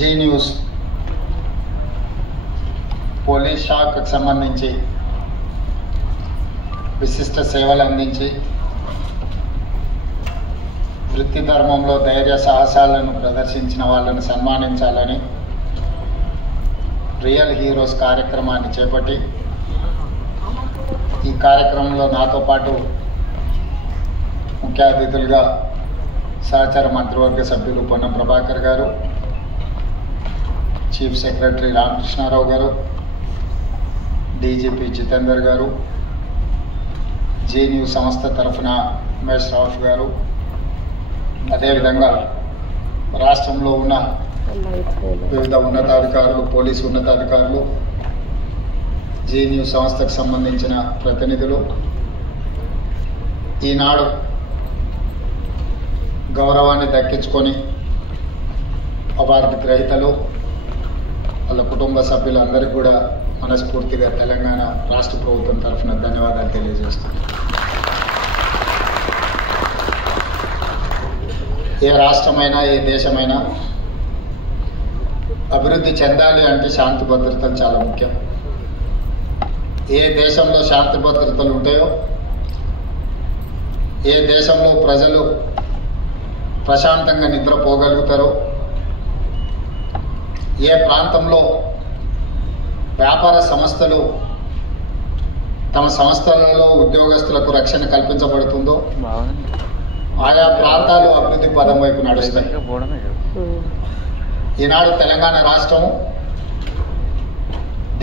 G news police శాఖకు సంబంధించి విశిష్ట సేవలు అందించి వృత్తి ధర్మంలో ధైర్య సాహసాలను ప్రదర్శించిన వాళ్ళను సన్మానించాలని రియల్ హీరోస్ కార్యక్రమాన్ని చేపట్టి ఈ కార్యక్రమంలో నాతో పాటు ముఖ్య అతిథులుగా సహచర మంత్రివర్గ సభ్యులు పొన్నం ప్రభాకర్ గారు, చీఫ్ సెక్రటరీ రామకృష్ణారావు గారు, డీజీపీ జితేందర్ గారు, జీ న్యూస్ సంస్థ తరఫున ఉమేష్ రావు గారు, అదేవిధంగా రాష్ట్రంలో ఉన్న వివిధ ఉన్నతాధికారులు, పోలీసు ఉన్నతాధికారులు, జీ న్యూస్ సంస్థకు సంబంధించిన ప్రతినిధులు, ఈనాడు గౌరవాన్ని దక్కించుకొని అవార్డు గ్రహీతలు, వాళ్ళ కుటుంబ సభ్యులందరికీ కూడా మనస్ఫూర్తిగా తెలంగాణ రాష్ట్ర ప్రభుత్వం తరఫున ధన్యవాదాలు తెలియజేస్తున్నాను. ఏ రాష్ట్రమైనా ఏ దేశమైనా అభివృద్ధి చెందాలి అంటే శాంతి భద్రతలు చాలా ముఖ్యం. ఏ దేశంలో శాంతి భద్రతలు ఉంటాయో, ఏ దేశంలో ప్రజలు ప్రశాంతంగా నిద్రపోగలుగుతారో, ఏ ప్రాంతంలో వ్యాపార సంస్థలు తమ సంస్థలలో ఉద్యోగస్తులకు రక్షణ కల్పించబడుతుందో ఆయా ప్రాంతాలు అభివృద్ధి పదం వైపు నడుస్తాయి. ఈనాడు తెలంగాణ రాష్ట్రం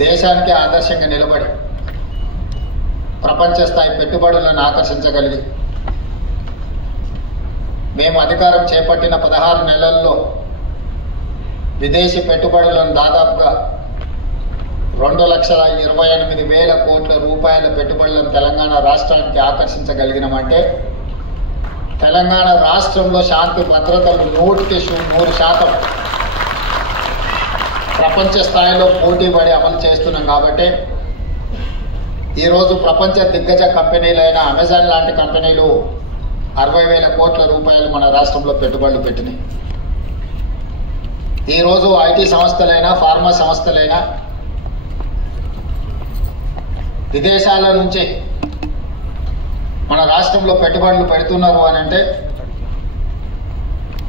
దేశానికి ఆదర్శంగా నిలబడి ప్రపంచ స్థాయి పెట్టుబడులను ఆకర్షించగలిగి, మేము అధికారం చేపట్టిన 16 నెలల్లో విదేశీ పెట్టుబడులను దాదాపుగా 2,28,000 కోట్ల రూపాయల పెట్టుబడులను తెలంగాణ రాష్ట్రానికి ఆకర్షించగలిగినామంటే తెలంగాణ రాష్ట్రంలో శాంతి భద్రతలు 100% ప్రపంచ స్థాయిలో పోటీపడి అమలు చేస్తున్నాం. కాబట్టి ఈరోజు ప్రపంచ దిగ్గజ కంపెనీలైన అమెజాన్ లాంటి కంపెనీలు 60,000 కోట్ల రూపాయలు మన రాష్ట్రంలో పెట్టుబడులు పెట్టినాయి. ఈరోజు ఐటీ సంస్థలైనా, ఫార్మా సంస్థలైనా విదేశాల నుంచి మన రాష్ట్రంలో పెట్టుబడులు పెడుతున్నారు అని అంటే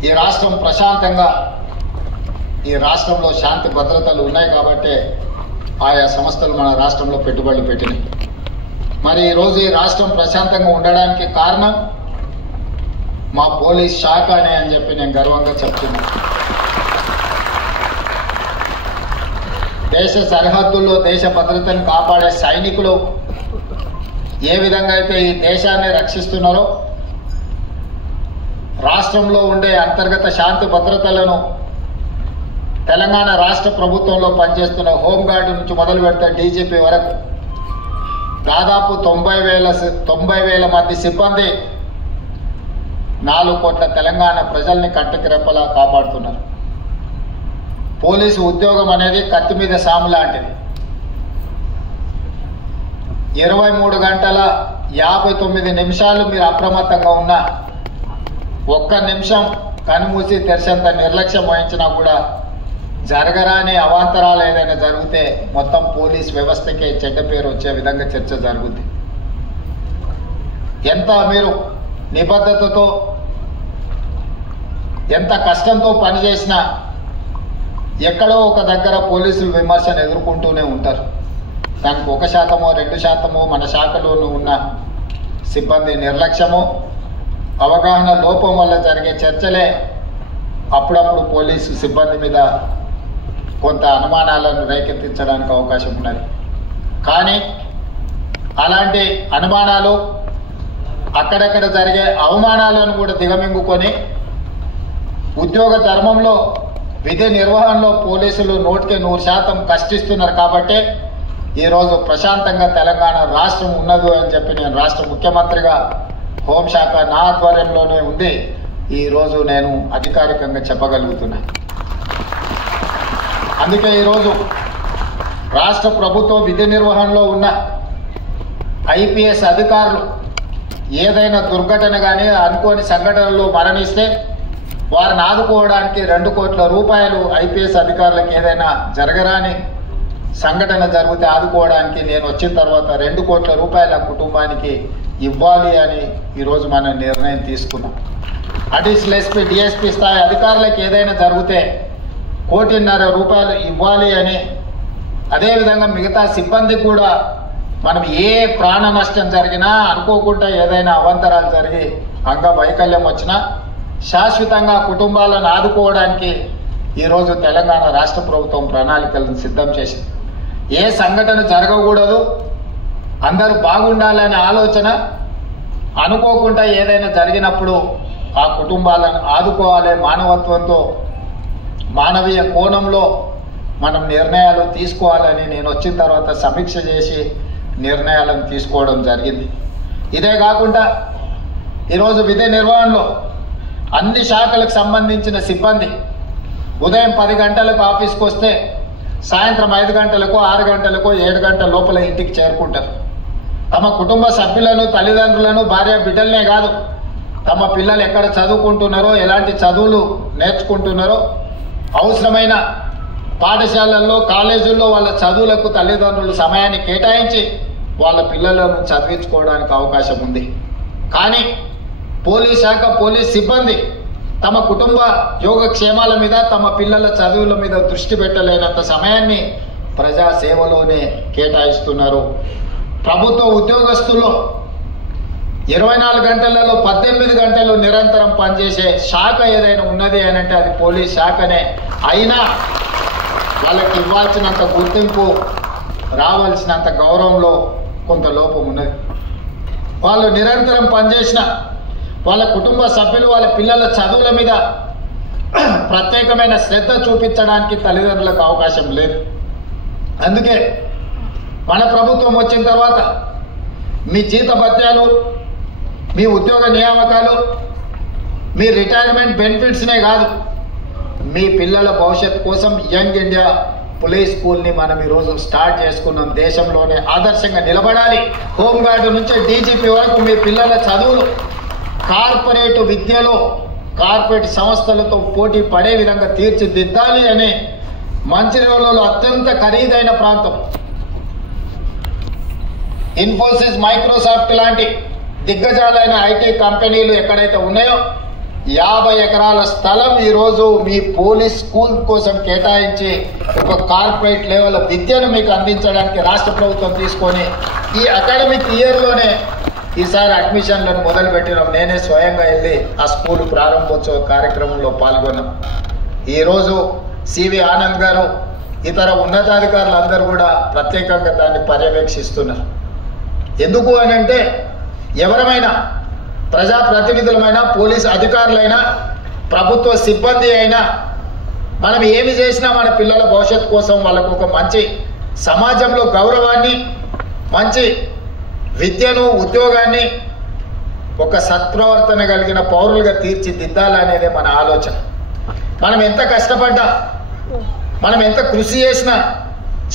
ఈ రాష్ట్రం ప్రశాంతంగా, ఈ రాష్ట్రంలో శాంతి భద్రతలు ఉన్నాయి కాబట్టి ఆయా సంస్థలు మన రాష్ట్రంలో పెట్టుబడులు పెట్టినాయి. మరి ఈరోజు ఈ రాష్ట్రం ప్రశాంతంగా ఉండడానికి కారణం మా పోలీస్ శాఖ అని చెప్పి నేను గర్వంగా చెప్తున్నాను. దేశ సరిహద్దుల్లో దేశ భద్రతను కాపాడే సైనికులు ఏ విధంగా అయితే ఈ దేశాన్ని రక్షిస్తున్నారో, రాష్ట్రంలో ఉండే అంతర్గత శాంతి భద్రతలను తెలంగాణ రాష్ట్ర ప్రభుత్వంలో పనిచేస్తున్న హోంగార్డు నుంచి మొదలు పెడితే డీజీపీ వరకు దాదాపు 90,000 మంది సిబ్బంది 4 కోట్ల తెలంగాణ ప్రజల్ని కట్టకి రెప్పలా కాపాడుతున్నారు. పోలీసు ఉద్యోగం అనేది కత్తి మీద సాము లాంటిది. 23 గంటల 59 నిమిషాలు మీరు అప్రమత్తంగా ఉన్నా, 1 నిమిషం కనుమూసి తెరిచేంత నిర్లక్ష్యం వహించినా కూడా జరగరాని అవాంతరాలు ఏదైనా జరిగితే మొత్తం పోలీస్ వ్యవస్థకే చెడ్డ పేరు వచ్చే విధంగా చర్చ జరుగుతుంది. ఎంత మీరు నిబద్ధతతో, ఎంత కష్టంతో పనిచేసినా ఎక్కడో ఒక దగ్గర పోలీసులు విమర్శను ఎదుర్కొంటూనే ఉంటారు. దానికి 1%, 2% మన శాఖలోనూ ఉన్న సిబ్బంది నిర్లక్ష్యము, అవగాహన లోపం వల్ల జరిగే చర్చలే అప్పుడప్పుడు పోలీసు సిబ్బంది మీద కొంత అనుమానాలను రేకెత్తించడానికి అవకాశం ఉన్నది. కానీ అలాంటి అనుమానాలు, అక్కడక్కడ జరిగే అవమానాలను కూడా దిగమింగుకొని ఉద్యోగ ధర్మంలో, విధి నిర్వహణలో పోలీసులు 100% కష్టిస్తున్నారు. కాబట్టి ఈరోజు ప్రశాంతంగా తెలంగాణ రాష్ట్రం ఉన్నది అని చెప్పి నేను రాష్ట్ర ముఖ్యమంత్రిగా హోంశాఖ నా ఆధ్వర్యంలోనే ఉంది ఈరోజు నేను అధికారికంగా చెప్పగలుగుతున్నాను. అందుకే ఈరోజు రాష్ట్ర ప్రభుత్వ విధి నిర్వహణలో ఉన్న ఐపీఎస్ అధికారులు ఏదైనా దుర్ఘటన కానీ అనుకోని సంఘటనలో మరణిస్తే వారిని ఆదుకోవడానికి 2 కోట్ల రూపాయలు ఐపీఎస్ అధికారులకు ఏదైనా జరగరాని సంఘటన జరిగితే ఆదుకోవడానికి నేను వచ్చిన తర్వాత 2 కోట్ల రూపాయల కుటుంబానికి ఇవ్వాలి అని ఈరోజు మనం నిర్ణయం తీసుకున్నాం. అడిషనల్ ఎస్పీ డిఎస్పీ స్థాయి అధికారులకు ఏదైనా జరిగితే 1.5 కోటి రూపాయలు ఇవ్వాలి అని, అదేవిధంగా మిగతా సిబ్బందికి కూడా మనం ఏ ప్రాణ నష్టం జరిగినా, అనుకోకుండా ఏదైనా అవాంతరాలు జరిగి అంగవైకల్యం వచ్చినా శాశ్వతంగా కుటుంబాలను ఆదుకోవడానికి ఈరోజు తెలంగాణ రాష్ట్ర ప్రభుత్వం ప్రణాళికలను సిద్ధం చేసింది. ఏ సంఘటన జరగకూడదు, అందరూ బాగుండాలనే ఆలోచన, అనుకోకుండా ఏదైనా జరిగినప్పుడు ఆ కుటుంబాలను ఆదుకోవాలి, మానవత్వంతో మానవీయ కోణంలో మనం నిర్ణయాలు తీసుకోవాలని నేను వచ్చిన తర్వాత సమీక్ష చేసి నిర్ణయాలను తీసుకోవడం జరిగింది. ఇదే కాకుండా ఈరోజు విధి నిర్వహణలో అన్ని శాఖలకు సంబంధించిన సిబ్బంది ఉదయం 10 గంటలకు ఆఫీస్కి వస్తే సాయంత్రం 5 గంటలకు 6 గంటలకు 7 గంటల లోపల ఇంటికి చేరుకుంటారు. తమ కుటుంబ సభ్యులను, తల్లిదండ్రులను, భార్య బిడ్డలనే కాదు, తమ పిల్లలు ఎక్కడ చదువుకుంటున్నారో, ఎలాంటి చదువులు నేర్చుకుంటున్నారో, అవసరమైన పాఠశాలల్లో, కాలేజీల్లో వాళ్ళ చదువులకు తల్లిదండ్రులు సమయాన్ని కేటాయించి వాళ్ళ పిల్లలను చదివించుకోవడానికి అవకాశం ఉంది. కానీ పోలీస్ శాఖ, పోలీస్ సిబ్బంది తమ కుటుంబ యోగక్షేమాల మీద, తమ పిల్లల చదువుల మీద దృష్టి పెట్టలేనంత సమయాన్ని ప్రజా సేవలోనే కేటాయిస్తున్నారు. ప్రభుత్వ ఉద్యోగస్తుల్లో 24 గంటలలో 18 గంటలు నిరంతరం పనిచేసే శాఖ ఏదైనా ఉన్నది అని అంటే అది పోలీస్ శాఖనే. అయినా వాళ్ళకి ఇవ్వాల్సినంత గుర్తింపు, రావాల్సినంత గౌరవంలో కొంత లోపం ఉన్నది. వాళ్ళు నిరంతరం పనిచేసిన వాళ్ళ కుటుంబ సభ్యులు, వాళ్ళ పిల్లల చదువుల మీద ప్రత్యేకమైన శ్రద్ధ చూపించడానికి తల్లిదండ్రులకు అవకాశం లేదు. అందుకే మన ప్రభుత్వం వచ్చిన తర్వాత మీ జీతభత్యాలు, మీ ఉద్యోగ నియామకాలు, మీ రిటైర్మెంట్ బెనిఫిట్స్నే కాదు, మీ పిల్లల భవిష్యత్తు కోసం యంగ్ ఇండియా పోలీస్ స్కూల్ని మనం ఈరోజు స్టార్ట్ చేసుకున్నాం. దేశంలోనే ఆదర్శంగా నిలబడాలి. హోంగార్డు నుంచి డీజీపీ వరకు మీ పిల్లల చదువులు కార్పొరేట్ విద్యలో, కార్పొరేట్ సంస్థలతో పోటీ పడే విధంగా తీర్చిదిద్దాలి అని మంచిర్యాలలో అత్యంత ఖరీదైన ప్రాంతం, ఇన్ఫోసిస్, మైక్రోసాఫ్ట్ లాంటి దిగ్గజాలైన ఐటీ కంపెనీలు ఎక్కడైతే ఉన్నాయో 50 ఎకరాల స్థలం ఈరోజు మీ పోలీస్ స్కూల్ కోసం కేటాయించి ఒక కార్పొరేట్ లెవెల్ విద్యను మీకు అందించడానికి రాష్ట్ర ప్రభుత్వం తీసుకొని ఈ అకాడమిక్ ఇయర్లోనే ఈసారి అడ్మిషన్లను మొదలుపెట్టినాం. నేనే స్వయంగా వెళ్ళి ఆ స్కూల్ ప్రారంభోత్సవ కార్యక్రమంలో పాల్గొన్నాం. ఈరోజు సివి ఆనంద్ గారు, ఇతర ఉన్నతాధికారులు అందరూ కూడా ప్రత్యేకంగా దాన్ని పర్యవేక్షిస్తున్నారు. ఎందుకు అని అంటే ఎవరమైనా, ప్రజాప్రతినిధులమైనా, పోలీస్ అధికారులైనా, ప్రభుత్వ సిబ్బంది అయినా, మనం ఏమి చేసినా మన పిల్లల భవిష్యత్తు కోసం వాళ్ళకు ఒక మంచి సమాజంలో గౌరవాన్ని, మంచి విద్యను, ఉద్యోగాన్ని, ఒక సత్ప్రవర్తన కలిగిన పౌరులుగా తీర్చిదిద్దాలనేదే మన ఆలోచన. మనం ఎంత కష్టపడ్డా, మనం ఎంత కృషి చేసినా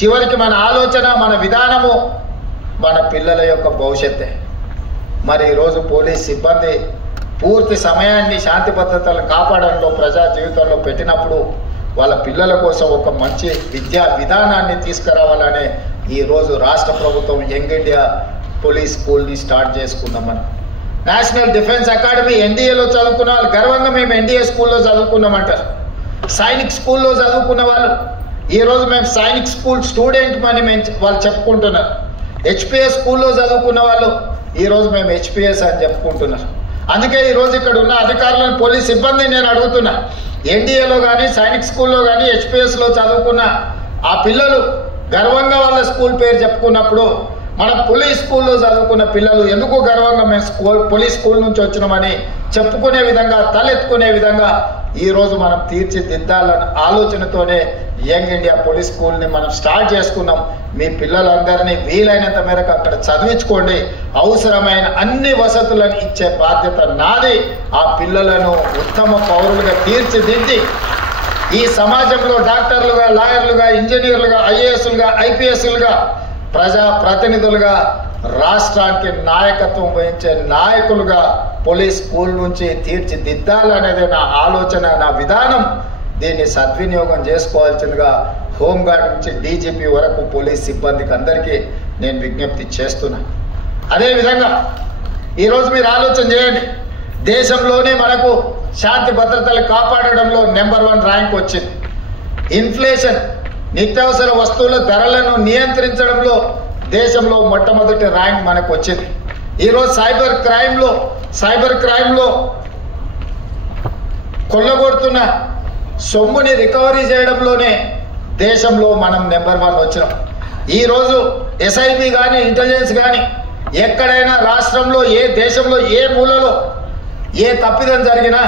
చివరికి మన ఆలోచన, మన విధానము మన పిల్లల యొక్క భవిష్యత్తే. మరి ఈరోజు పోలీస్ సిబ్బంది పూర్తి సమయాన్ని శాంతి భద్రతలను కాపాడంలో, ప్రజా జీవితంలో పెట్టినప్పుడు వాళ్ళ పిల్లల కోసం ఒక మంచి విద్యా విధానాన్ని తీసుకురావాలనే ఈరోజు రాష్ట్ర ప్రభుత్వం యంగ్ ఇండియా పోలీస్ స్కూల్ని స్టార్ట్ చేసుకుందాం. మనం నేషనల్ డిఫెన్స్ అకాడమీ ఎన్డీఏలో చదువుకున్న వాళ్ళు గర్వంగా మేము ఎన్డీఏ స్కూల్లో చదువుకున్నామంటారు. సైనిక్ స్కూల్లో చదువుకున్న వాళ్ళు ఈరోజు మేము సైనిక్ స్కూల్ స్టూడెంట్ అని వాళ్ళు చెప్పుకుంటున్నారు. హెచ్పిఎస్ స్కూల్లో చదువుకున్న వాళ్ళు ఈరోజు మేము హెచ్పిఎస్ అని చెప్పుకుంటున్నారు. అందుకే ఈరోజు ఇక్కడ ఉన్న అధికారులను, పోలీస్ సిబ్బంది నేను అడుగుతున్నా, ఎన్డీఏలో కానీ, సైనిక్ స్కూల్లో కానీ, హెచ్పిఎస్లో చదువుకున్న ఆ పిల్లలు గర్వంగా వాళ్ళ స్కూల్ పేరు చెప్పుకున్నప్పుడు మన పోలీస్ స్కూల్లో చదువుకున్న పిల్లలు ఎందుకు గర్వంగా మేము పోలీస్ స్కూల్ నుంచి వచ్చినామని చెప్పుకునే విధంగా, తలెత్తుకునే విధంగా ఈరోజు మనం తీర్చిదిద్దాలన్న ఆలోచనతోనే యంగ్ ఇండియా పోలీస్ స్కూల్ని మనం స్టార్ట్ చేసుకున్నాం. మీ పిల్లలందరినీ వీలైనంత మేరకు అక్కడ చదివించుకోండి. అవసరమైన అన్ని వసతులను ఇచ్చే బాధ్యత నాది. ఆ పిల్లలను ఉత్తమ పౌరులుగా తీర్చిదిద్ది ఈ సమాజంలో డాక్టర్లుగా, లాయర్లుగా, ఇంజనీర్లుగా, ఐఏఎస్లుగా, ఐపీఎస్లుగా, ప్రజా ప్రతినిధులుగా రాష్ట్రానికి నాయకత్వం వహించే నాయకులుగా పోలీస్ స్కూల్ నుంచి తీర్చిదిద్దాలనేది నా ఆలోచన, నా విధానం. దీన్ని సద్వినియోగం చేసుకోవాల్సిందిగా హోంగార్డ్ నుంచి డీజీపీ వరకు పోలీస్ సిబ్బందికి అందరికీ నేను విజ్ఞప్తి చేస్తున్నా. అదేవిధంగా ఈరోజు మీరు ఆలోచన చేయండి, దేశంలోనే మనకు శాంతి భద్రతలు కాపాడడంలో నెంబర్ 1 ర్యాంక్ వచ్చింది. ఇన్ఫ్లేషన్, నిత్యావసర వస్తువుల ధరలను నియంత్రించడంలో దేశంలో మొట్టమొదటి ర్యాంక్ మనకు వచ్చింది. ఈరోజు సైబర్ క్రైమ్లో కొల్లగొడుతున్న సొమ్ముని రికవరీ చేయడంలోనే దేశంలో మనం నెంబర్ 1 వచ్చినాం. ఈరోజు ఎస్ఐబి కానీ ఇంటెలిజెన్స్ కానీ ఎక్కడైనా రాష్ట్రంలో, ఏ దేశంలో, ఏ మూలలో ఏ తప్పిదం జరిగినా,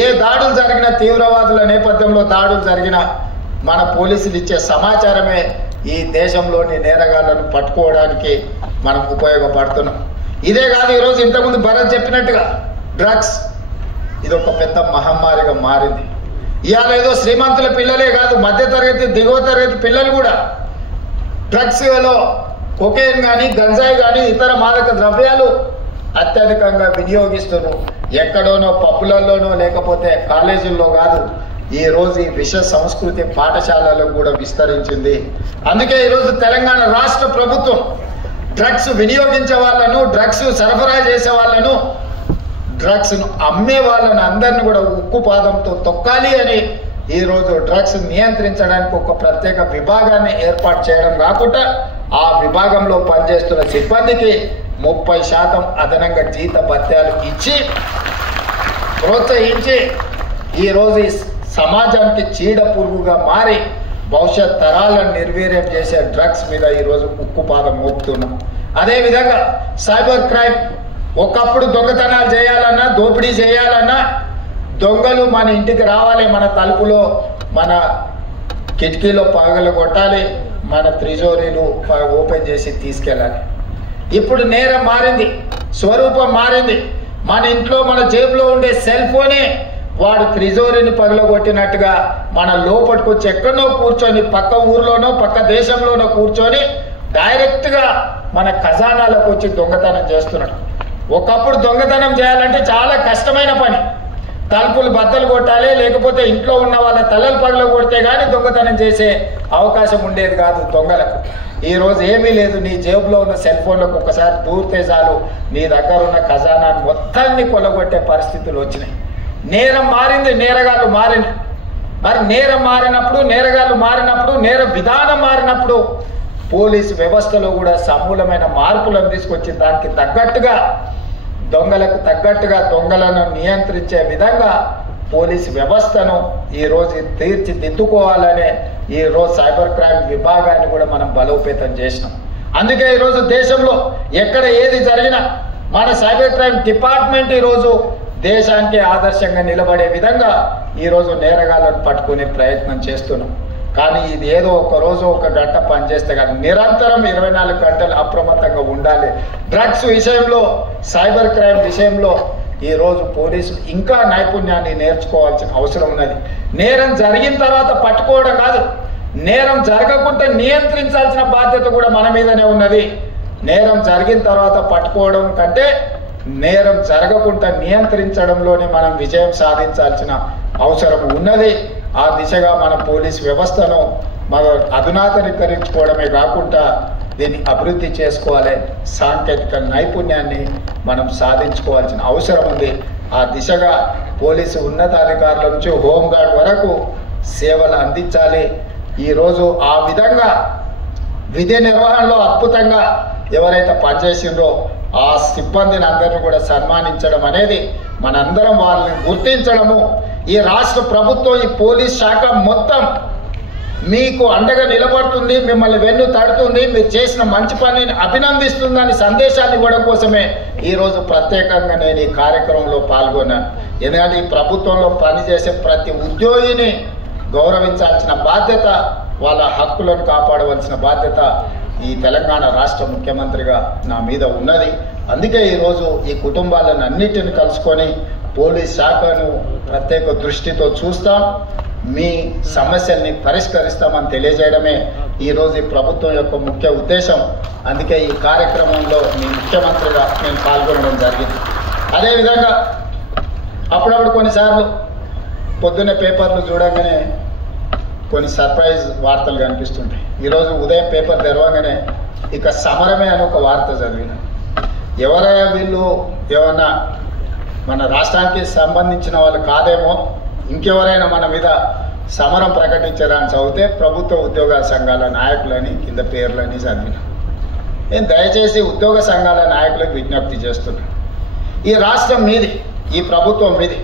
ఏ దాడులు జరిగినా, తీవ్రవాదుల నేపథ్యంలో దాడులు జరిగినా మన పోలీసులు ఇచ్చే సమాచారమే ఈ దేశంలోని నేరగాళ్లను పట్టుకోవడానికి మనం ఉపయోగపడుతున్నాం. ఇదే కాదు, ఈరోజు ఇంతకుముందు భరత్ చెప్పినట్టుగా డ్రగ్స్ ఇది ఒక పెద్ద మహమ్మారిగా మారింది. ఇవాళ ఏదో శ్రీమంతుల పిల్లలే కాదు, మధ్యతరగతి దిగువ తరగతి పిల్లలు కూడా డ్రగ్స్లో కొకైన్ కానీ, గంజాయి కానీ, ఇతర మాదక ద్రవ్యాలు అత్యధికంగా వినియోగిస్తున్నారు. ఎక్కడోనో పబ్బులలోనో లేకపోతే కాలేజీల్లో కాదు, ఈరోజు ఈ విష సంస్కృతి పాఠశాలలకు కూడా విస్తరించింది. అందుకే ఈరోజు తెలంగాణ రాష్ట్ర ప్రభుత్వం డ్రగ్స్ వినియోగించే వాళ్ళను, డ్రగ్స్ సరఫరా చేసే వాళ్ళను, డ్రగ్స్ను అమ్మే వాళ్ళని అందరిని కూడా ఉక్కు పాదంతో తొక్కాలి అని ఈరోజు డ్రగ్స్ నియంత్రించడానికి ఒక ప్రత్యేక విభాగాన్ని ఏర్పాటు చేయడం కాకుండా ఆ విభాగంలో పనిచేస్తున్న సిబ్బందికి 30% అదనంగా జీత భత్యాలు ఇచ్చి ప్రోత్సహించి ఈరోజు ఈ సమాజానికి చీడ పురుగుగా మారి భవిష్యత్ తరాలను నిర్వీర్యం చేసే డ్రగ్స్ మీద ఈరోజు ఉక్కుపాదం మోపుతున్నాం. అదేవిధంగా సైబర్ క్రైమ్, ఒకప్పుడు దొంగతనాలు చేయాలన్నా, దోపిడీ చేయాలన్నా దొంగలు మన ఇంటికి రావాలి, మన తలుపులో, మన కిటికీలో పగలు కొట్టాలి, మన త్రిజోరీలు ఓపెన్ చేసి తీసుకెళ్ళాలి. ఇప్పుడు నేరం మారింది, స్వరూపం మారింది. మన ఇంట్లో మన జేబులో ఉండే సెల్ ఫోనే వాడు త్రిజోరీని పగలగొట్టినట్టుగా మన లోపలికి వచ్చి ఎక్కడో కూర్చొని, పక్క ఊర్లోనో పక్క దేశంలోనో కూర్చొని డైరెక్ట్గా మన ఖజానాలకు వచ్చి దొంగతనం చేస్తున్నాడు. ఒకప్పుడు దొంగతనం చేయాలంటే చాలా కష్టమైన పని. తలుపులు బద్దలు కొట్టాలి, లేకపోతే ఇంట్లో ఉన్న వాళ్ళ తలలు పగల కొడితే కానీ దొంగతనం చేసే అవకాశం ఉండేది కాదు దొంగలకు. ఈరోజు ఏమీ లేదు, నీ జేబులో ఉన్న సెల్ ఫోన్లకు ఒక్కసారి దూరితే చాలు నీ దగ్గర ఉన్న ఖజానాన్ని మొత్తాన్ని కొల్లగొట్టే పరిస్థితులు వచ్చినాయి. నేరం మారింది, నేరగాళ్ళు మారింది. మరి నేరం మారినప్పుడు, నేరగాళ్ళు మారినప్పుడు, నేర విధానం మారినప్పుడు పోలీసు వ్యవస్థలో కూడా సమూలమైన మార్పులను తీసుకొచ్చి దానికి తగ్గట్టుగా, దొంగలకు తగ్గట్టుగా దొంగలను నియంత్రించే విధంగా పోలీసు వ్యవస్థను ఈరోజు తీర్చిదిద్దుకోవాలనే ఈరోజు సైబర్ క్రైమ్ విభాగాన్ని కూడా మనం బలోపేతం చేసినాం. అందుకే ఈరోజు దేశంలో ఎక్కడ ఏది జరిగినా మన సైబర్ క్రైమ్ డిపార్ట్మెంట్ ఈరోజు దేశానికి ఆదర్శంగా నిలబడే విధంగా ఈరోజు నేరగాళ్లను పట్టుకునే ప్రయత్నం చేస్తున్నాం. కానీ ఇది ఏదో ఒక రోజు ఒక గంట పనిచేస్తే కాదు, నిరంతరం 24 గంటలు అప్రమత్తంగా ఉండాలి. డ్రగ్స్ విషయంలో, సైబర్ క్రైమ్ విషయంలో ఈరోజు పోలీసులు ఇంకా నైపుణ్యాన్ని నేర్చుకోవాల్సిన అవసరం ఉన్నది. నేరం జరిగిన తర్వాత పట్టుకోవడం కాదు, నేరం జరగకుండా నియంత్రించాల్సిన బాధ్యత కూడా మన మీదనే ఉన్నది. నేరం జరిగిన తర్వాత పట్టుకోవడం కంటే నేరం జరగకుండా నియంత్రించడంలోనే మనం విజయం సాధించాల్సిన అవసరం ఉన్నది. ఆ దిశగా మన పోలీస్ వ్యవస్థను మనం అధునాతనీకరించుకోవడమే కాకుండా దీన్ని అభివృద్ధి చేసుకోవాలి. సాంకేతిక నైపుణ్యాన్ని మనం సాధించుకోవాల్సిన అవసరం ఉంది. ఆ దిశగా పోలీసు ఉన్నతాధికారుల నుంచి హోంగార్డ్ వరకు సేవలు అందించాలి. ఈరోజు ఆ విధంగా విధి నిర్వహణలో అద్భుతంగా ఎవరైతే పనిచేసిండ్రో ఆ సిబ్బందిని అందరినీ కూడా సన్మానించడం అనేది, మనందరం వాళ్ళని గుర్తించడము, ఈ రాష్ట్ర ప్రభుత్వం, ఈ పోలీస్ శాఖ మొత్తం మీకు అండగా నిలబడుతుంది, మిమ్మల్ని వెన్ను తడుతుంది, మీరు చేసిన మంచి పనిని అభినందిస్తుందని సందేశాన్ని ఇవ్వడం కోసమే ఈరోజు ప్రత్యేకంగా నేను ఈ కార్యక్రమంలో పాల్గొన్నాను. ఎందుకంటే ఈ ప్రభుత్వంలో పనిచేసే ప్రతి ఉద్యోగిని గౌరవించాల్సిన బాధ్యత, వాళ్ళ హక్కులను కాపాడవలసిన బాధ్యత ఈ తెలంగాణ రాష్ట్ర ముఖ్యమంత్రిగా నా మీద ఉన్నది. అందుకే ఈరోజు ఈ కుటుంబాలను అన్నిటిని కలుసుకొని పోలీస్ శాఖను ప్రత్యేక దృష్టితో చూస్తాం, మీ సమస్యల్ని పరిష్కరిస్తామని తెలియజేయడమే ఈరోజు ఈ ప్రభుత్వం యొక్క ముఖ్య ఉద్దేశం. అందుకే ఈ కార్యక్రమంలో మీ ముఖ్యమంత్రిగా నేను పాల్గొనడం జరిగింది. అదేవిధంగా అప్పుడప్పుడు కొన్నిసార్లు పొద్దున్నే పేపర్లు చూడగానే కొన్ని సర్ప్రైజ్ వార్తలు కనిపిస్తుంటాయి. ఈరోజు ఉదయం పేపర్ తెరవగానే ఇక సమరమే అని ఒక వార్త చదివిన. ఎవరైనా వీళ్ళు ఏమన్నా మన రాష్ట్రానికి సంబంధించిన వాళ్ళు కాదేమో, ఇంకెవరైనా మన మీద సమరం ప్రకటించారా అని చదివితే ప్రభుత్వ ఉద్యోగ సంఘాల నాయకులని కింద పేర్లని చదివిన. నేను దయచేసి ఉద్యోగ సంఘాల నాయకులకు విజ్ఞప్తి చేస్తున్నాను. ఈ రాష్ట్రం మీది, ఈ ప్రభుత్వం మీది.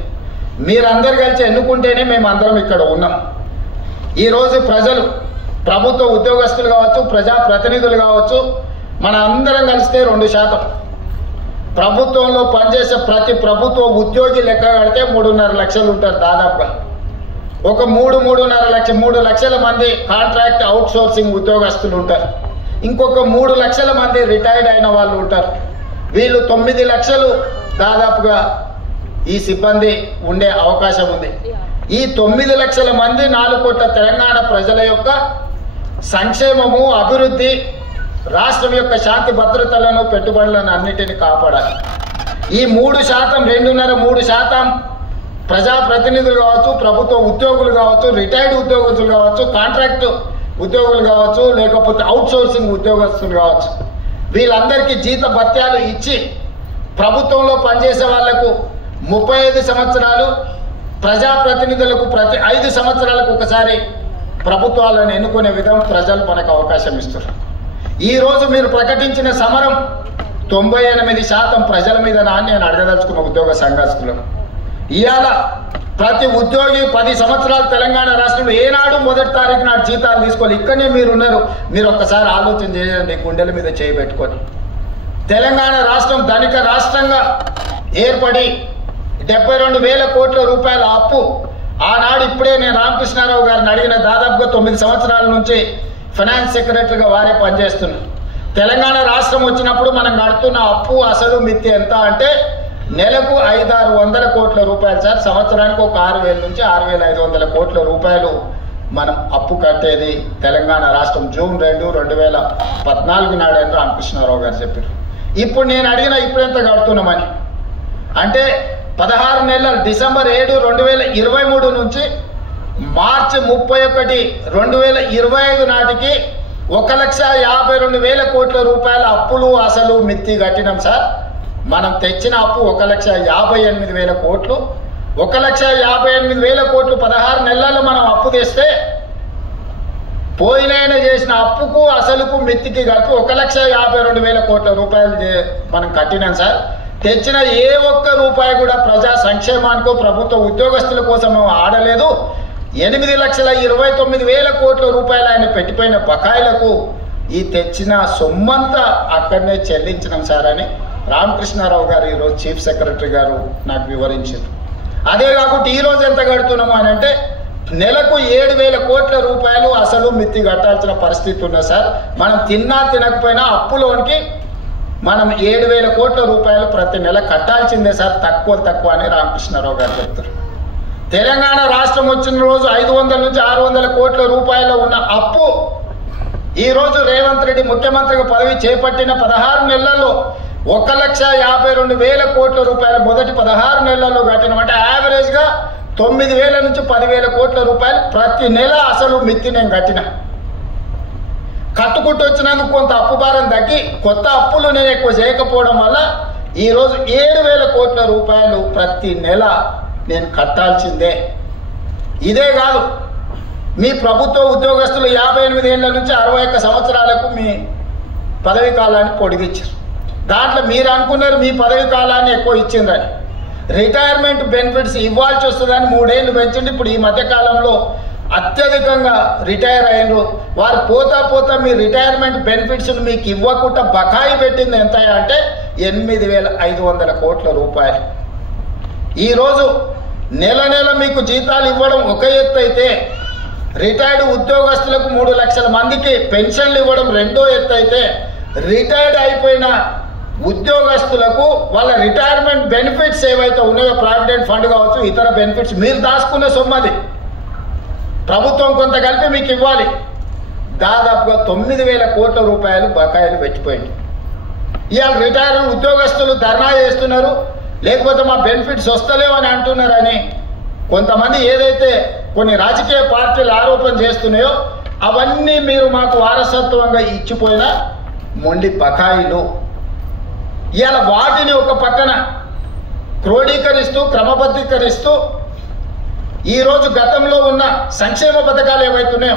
మీరందరు కలిసి ఎన్నుకుంటేనే మేము అందరం ఇక్కడ ఉన్నాం. ఈరోజు ప్రజలు, ప్రభుత్వ ఉద్యోగస్తులు కావచ్చు, ప్రజాప్రతినిధులు కావచ్చు, మన అందరం కలిస్తే 2%. ప్రభుత్వంలో పనిచేసే ప్రతి ప్రభుత్వ ఉద్యోగి లెక్క కడితే 3.5 లక్షలు ఉంటారు దాదాపుగా. ఒక 3 లక్షల మంది కాంట్రాక్ట్ అవుట్ సోర్సింగ్ ఉద్యోగస్తులు ఉంటారు. ఇంకొక 3 లక్షల మంది రిటైర్డ్ అయిన వాళ్ళు ఉంటారు. వీళ్ళు 9 లక్షలు దాదాపుగా ఈ సిబ్బంది ఉండే అవకాశం ఉంది. ఈ 9 లక్షల మంది 4 కోట్ల తెలంగాణ ప్రజల యొక్క సంక్షేమము, అభివృద్ధి, రాష్ట్రం యొక్క శాంతి భద్రతలను, పెట్టుబడులను అన్నిటిని కాపాడాలి. ఈ 3%, 2.5-3% ప్రజాప్రతినిధులు కావచ్చు, ప్రభుత్వ ఉద్యోగులు కావచ్చు, రిటైర్డ్ ఉద్యోగస్తులు కావచ్చు, కాంట్రాక్ట్ ఉద్యోగులు కావచ్చు, లేకపోతే అవుట్ సోర్సింగ్ ఉద్యోగస్తులు కావచ్చు, వీళ్ళందరికీ జీత భత్యాలు ఇచ్చి ప్రభుత్వంలో పనిచేసే వాళ్లకు 35 సంవత్సరాలు, ప్రజాప్రతినిధులకు ప్రతి 5 సంవత్సరాలకు ఒకసారి ప్రభుత్వాలను ఎన్నుకునే విధంగా ప్రజలు మనకు అవకాశం ఇస్తారు. ఈరోజు మీరు ప్రకటించిన సమరం 98% ప్రజల మీద నేను అడగదలుచుకున్న ఉద్యోగ సంఘస్థులను. ఇవాళ ప్రతి ఉద్యోగి 10 సంవత్సరాలు తెలంగాణ రాష్ట్రంలో ఏనాడు 1వ తారీఖు నాడు జీతాలు తీసుకోవాలి. ఇక్కడనే మీరున్నారు. మీరు ఒక్కసారి ఆలోచన చేయండి, గుండెల మీద చేయబెట్టుకొని. తెలంగాణ రాష్ట్రం ధనిక రాష్ట్రంగా ఏర్పడి 72,000 కోట్ల రూపాయల అప్పు ఆనాడు, ఇప్పుడే నేను రామకృష్ణారావు గారిని అడిగిన, దాదాపుగా 9 సంవత్సరాల నుంచి ఫైనాన్స్ సెక్రటరీగా వారే పనిచేస్తున్నారు. తెలంగాణ రాష్ట్రం వచ్చినప్పుడు మనం కడుతున్న అప్పు అసలు మిత్తి ఎంత అంటే నెలకు 500-600 కోట్ల రూపాయలు సార్. సంవత్సరానికి ఒక 6,000 నుంచి 6,500 కోట్ల రూపాయలు మనం అప్పు కట్టేది తెలంగాణ రాష్ట్రం. జూన్ 2, 2014 నాడని రామకృష్ణారావు గారు చెప్పారు. ఇప్పుడు నేను అడిగిన ఇప్పుడు ఎంత కడుతున్నామని అంటే 16 నెలలు, డిసెంబర్ 7, 2023 నుంచి మార్చి 31, 2025 నాటికి 1,52,000 కోట్ల రూపాయల అప్పులు అసలు మిత్తి కట్టినాం సార్. మనం తెచ్చిన అప్పు 1,58,000 కోట్లు. 1,58,000 కోట్లు 16 నెలల్లో మనం అప్పు తెస్తే పోయినైనా చేసిన అప్పుకు అసలుకు మిత్తికి కలిపి 1,52,000 కోట్ల రూపాయలు మనం కట్టినాం సార్. తెచ్చిన ఏ ఒక్క రూపాయి కూడా ప్రజా సంక్షేమానికో ప్రభుత్వ ఉద్యోగస్తుల కోసం మేము ఆడలేదు. 8,29,000 కోట్ల రూపాయలు ఆయన పెట్టిపోయిన బకాయిలకు ఈ తెచ్చిన సొమ్మంతా అక్కడనే చెల్లించినాం సార్ అని రామకృష్ణారావు గారు ఈరోజు చీఫ్ సెక్రటరీ గారు నాకు వివరించారు. అదే కాకుండా ఈరోజు ఎంత కడుతున్నాము అని అంటే నెలకు 7,000 కోట్ల రూపాయలు అసలు మిత్తి కట్టాల్సిన పరిస్థితి ఉన్నది సార్. మనం తిన్నా తినకపోయినా అప్పులోనికి మనం 7,000 కోట్ల రూపాయలు ప్రతి నెల కట్టాల్సిందే సార్, తక్కువ అని రామకృష్ణారావు గారు చెప్తారు. తెలంగాణ రాష్ట్రం వచ్చిన రోజు 500 నుంచి 600 కోట్ల రూపాయలు ఉన్న అప్పు ఈరోజు రేవంత్ రెడ్డి ముఖ్యమంత్రిగా పదవి చేపట్టిన 16 నెలల్లో 1,52,000 కోట్ల రూపాయలు మొదటి 16 నెలల్లో కట్టినమంటే యావరేజ్గా 9,000 నుంచి 10,000 కోట్ల రూపాయలు ప్రతి నెల అసలు మిత్తి నేను కట్టిన. కట్టుకుంటూ వచ్చినందుకు కొంత అప్పు భారం తగ్గి కొత్త అప్పులు నేను ఎక్కువ చేయకపోవడం వల్ల ఈరోజు 7,000 కోట్ల రూపాయలు ప్రతి నెల నేను కట్టాల్సిందే. ఇదే కాదు, మీ ప్రభుత్వ ఉద్యోగస్తులు 58 ఏళ్ల నుంచి 61 సంవత్సరాలకు మీ పదవి కాలాన్ని పొడిగించారు. దాంట్లో మీరు అనుకున్నారు మీ పదవి కాలాన్ని ఎక్కువ ఇచ్చిందని. రిటైర్మెంట్ బెనిఫిట్స్ ఇవ్వాల్సి వస్తుందని 3 ఏళ్ళు పెంచండి. ఇప్పుడు ఈ మధ్యకాలంలో అత్యధికంగా రిటైర్ అయ్యారు. వారు పోతా మీ రిటైర్మెంట్ బెనిఫిట్స్ మీకు ఇవ్వకుండా బకాయి పెట్టింది ఎంత అంటే 8,500 కోట్ల రూపాయలు. ఈరోజు నెల మీకు జీతాలు ఇవ్వడం ఒక ఎత్తు అయితే రిటైర్డ్ ఉద్యోగస్తులకు 3 లక్షల మందికి పెన్షన్లు ఇవ్వడం రెండో ఎత్తు అయితే రిటైర్డ్ అయిపోయిన ఉద్యోగస్తులకు వాళ్ళ రిటైర్మెంట్ బెనిఫిట్స్ ఏవైతే ఉన్నాయో ప్రావిడెంట్ ఫండ్ కావచ్చు, ఇతర బెనిఫిట్స్ మీరు దాచుకున్న సొమ్మది ప్రభుత్వం కొంత కలిపి మీకు ఇవ్వాలి. దాదాపుగా 9,000 కోట్ల రూపాయలు బకాయిలు పెట్టిపోయింది. ఇవాళ రిటైర్ ఉద్యోగస్తులు ధర్నా చేస్తున్నారు, లేకపోతే మా బెనిఫిట్స్ వస్తలేవని అంటున్నారని కొంతమంది ఏదైతే కొన్ని రాజకీయ పార్టీలు ఆరోపణ చేస్తున్నాయో అవన్నీ మీరు మాకు వారసత్వంగా ఇచ్చిపోయిన మొండి బకాయిలు. ఇవాళ వాటిని ఒక పక్కన క్రోడీకరిస్తూ క్రమబద్ధీకరిస్తూ ఈరోజు గతంలో ఉన్న సంక్షేమ పథకాలు ఏవైతున్నాయో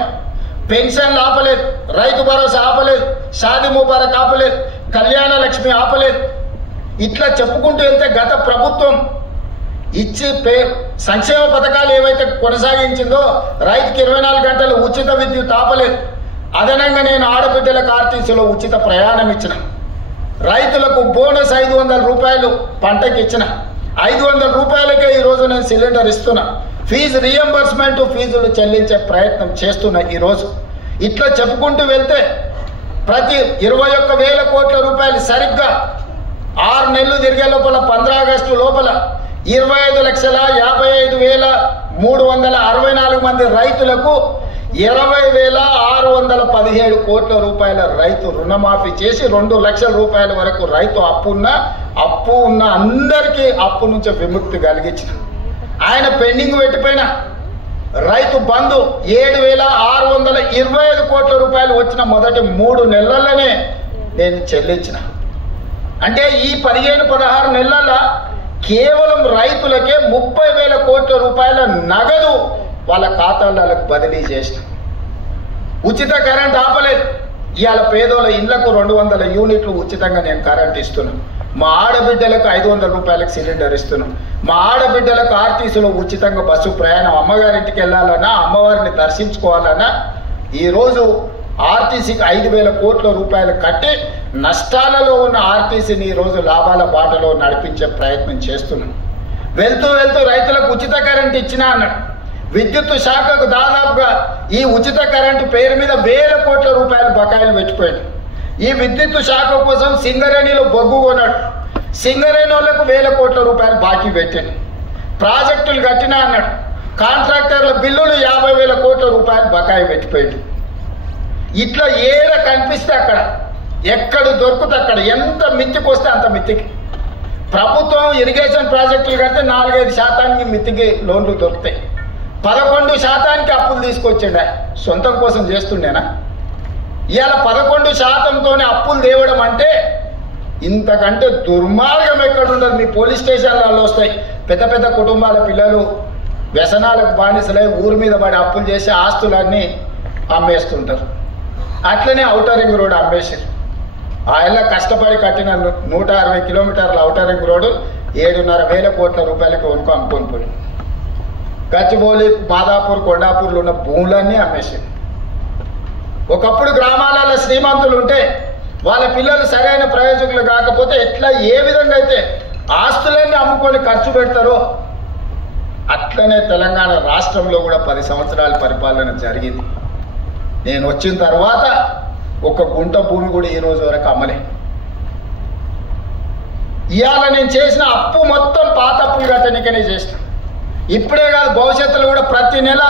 పెన్షన్లు ఆపలేదు, రైతు భరోసా ఆపలేదు, షాదీ ముబారక్ ఆపలేదు, కళ్యాణ లక్ష్మి ఆపలేదు. ఇట్లా చెప్పుకుంటూ వెళ్తే గత ప్రభుత్వం ఇచ్చి సంక్షేమ పథకాలు ఏవైతే కొనసాగించిందో రైతుకి 24 గంటలు ఉచిత విద్యుత్ ఆపలేదు. అదనంగా నేను ఆడబిడ్డలకు ఆర్టీసీలో ఉచిత ప్రయాణం ఇచ్చిన, రైతులకు బోనస్ 500 రూపాయలు పంటకి ఇచ్చిన, 500 రూపాయలకే ఈరోజు నేను సిలిండర్ ఇస్తున్నా, ఫీజు రీఎంబర్స్మెంట్ ఫీజులు చెల్లించే ప్రయత్నం చేస్తున్నా. ఈరోజు ఇట్లా చెప్పుకుంటూ వెళ్తే ప్రతి 21,000 కోట్ల రూపాయలు సరిగ్గా 6 నెలలు తిరిగే లోపల 15 ఆగస్టు లోపల 25,55,364 మంది రైతులకు 20,617 కోట్ల రూపాయల రైతు రుణమాఫీ చేసి 2 లక్షల రూపాయల వరకు రైతు అప్పు ఉన్న అందరికీ అప్పు నుంచి విముక్తి కలిగించిన ఆయన పెండింగ్ పెట్టిపోయిన రైతు బంధు 7,625 కోట్ల రూపాయలు వచ్చిన మొదటి 3 నెలల్లోనే నేను చెల్లించిన. అంటే ఈ 15-16 నెలల కేవలం రైతులకే 30,000 కోట్ల రూపాయల నగదు వాళ్ళ ఖాతాలకు బదిలీ చేసిన. ఉచిత కరెంట్ ఆపలేదు. ఇవాళ పేదోళ్ళ ఇళ్లకు 200 యూనిట్లు ఉచితంగా నేను కరెంట్ ఇస్తున్నాను. మా ఆడబిడ్డలకు 500 రూపాయలకు సిలిండర్ ఇస్తున్నాం. మా ఆడబిడ్డలకు ఆర్టీసీలో ఉచితంగా బస్సు ప్రయాణం, అమ్మగారింటికి వెళ్ళాలన్నా అమ్మవారిని దర్శించుకోవాలన్నా ఈరోజు ఆర్టీసీకి 5,000 కోట్ల రూపాయలు కట్టి నష్టాలలో ఉన్న ఆర్టీసీని ఈరోజు లాభాల బాటలో నడిపించే ప్రయత్నం చేస్తున్నాం. వెళ్తూ రైతులకు ఉచిత కరెంట్ ఇచ్చినా అన్నాడు. విద్యుత్ శాఖకు దాదాపుగా ఈ ఉచిత కరెంటు పేరు మీద 1,000 కోట్ల రూపాయలు బకాయిలు పెట్టిపోయాడు. ఈ విద్యుత్ శాఖ కోసం సింగరేణిలో బొగ్గు కొన్నాడు. సింగరేణి వాళ్ళకు 1,000 కోట్ల రూపాయలు బాకీ పెట్టాడు. ప్రాజెక్టులు కట్టినా అన్నాడు. కాంట్రాక్టర్ల బిల్లులు 50,000 కోట్ల రూపాయలు బకాయి పెట్టిపోయాడు. ఇట్లా ఏడ కనిపిస్తే అక్కడ, ఎక్కడ దొరుకుతే అక్కడ, ఎంత మిత్తికి వస్తే అంత మిత్తికి ప్రభుత్వం ఇరిగేషన్ ప్రాజెక్టులు కడితే 4-5% మిత్తికి లోన్లు దొరుకుతాయి. 11% అప్పులు తీసుకొచ్చిండ సొంతం కోసం చేస్తుండేనా? ఇవాళ 11%తోనే అప్పులు తేవడం అంటే ఇంతకంటే దుర్మార్గం ఎక్కడుండదు. మీ పోలీస్ స్టేషన్లలో వస్తాయి. పెద్ద పెద్ద కుటుంబాల పిల్లలు వ్యసనాలకు బానిసలై ఊరి మీద పడి అప్పులు చేసి ఆస్తులన్నీ అమ్మేస్తుంటారు. అట్లనే ఔటర్ రింగ్ రోడ్ అమ్మేసారు. ఆయన కష్టపడి కట్టిన 160 కిలోమీటర్ల ఔటర్ రింగ్ రోడ్డు 7,500 కోట్ల రూపాయలకి అమ్ముకొని పోయి గచ్చిబౌలి, మాదాపూర్, కొండాపూర్లో ఉన్న భూములన్నీ అమ్మేసారు. ఒకప్పుడు గ్రామాలలో శ్రీమంతులు ఉంటే వాళ్ళ పిల్లలు సరైన ప్రయోజకులు కాకపోతే ఎట్లా ఏ విధంగా అయితే ఆస్తులన్నీ అమ్ముకొని ఖర్చు పెడతారో అట్లనే తెలంగాణ రాష్ట్రంలో కూడా 10 సంవత్సరాల పరిపాలన జరిగింది. నేను వచ్చిన తర్వాత ఒక గుంట భూమి కూడా ఈ రోజు వరకు అమ్మలే. ఇవాళ నేను చేసిన అప్పు మొత్తం పాత అప్పులు కట్టనికనే చేసిన. ఇప్పుడే కాదు, భవిష్యత్తులో కూడా ప్రతి నెల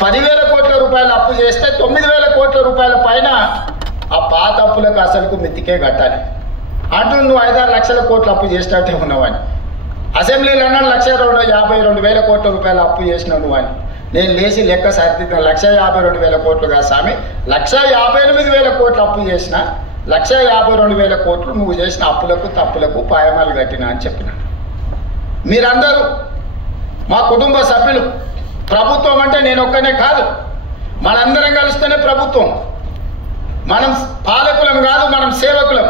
10,000 కోట్ల రూపాయలు అప్పు చేస్తే 9,000 కోట్ల రూపాయల పైన ఆ పాత అప్పులకు అసలుకు మిత్తికే కట్టాలి. అంటూ నువ్వు 5-6 లక్షల కోట్ల అప్పు చేసినట్టే ఉన్నావని. అసెంబ్లీలో 1,52,000 కోట్ల రూపాయలు అప్పు చేసినావు నువ్వని. నేను లేచి లెక్క సరిదిద్దాను. 1,52,000 కోట్లు కాదు స్వామి, 1,58,000 కోట్లు అప్పు చేసిన. 1,52,000 కోట్లు నువ్వు చేసిన అప్పులకు తప్పులకు పాయమాలు కట్టినా అని చెప్పిన. మీరందరూ మా కుటుంబ సభ్యులు. ప్రభుత్వం అంటే నేను ఒక్కనే కాదు, మనందరం కలిస్తేనే ప్రభుత్వం. మనం పాలకులం కాదు, మనం సేవకులం.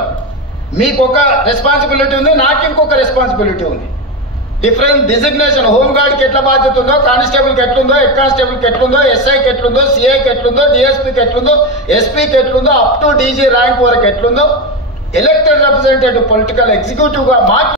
మీకు ఒక రెస్పాన్సిబిలిటీ ఉంది, నాకు ఇంకొక రెస్పాన్సిబిలిటీ ఉంది. Different designation. హోంగార్డ్కి ఎట్లా బాధ్యత ఉందో, కానిస్టేబుల్కి ఎట్లుందో, హెడ్ కానిస్టేబుల్కి ఎట్లుందో, ఎస్ఐకి ఎట్లుందో, సిఐకి ఎట్లుందో, డిఎస్పీకి ఎట్లుందో, ఎస్పీకి ఎట్లుందో, అప్ టు డీజీ ర్యాంక్ వరకు ఎట్లుందో, ఎలక్టెడ్ రిప్రజెంటేటివ్ పొలిటికల్ ఎగ్జిక్యూటివ్గా మాకు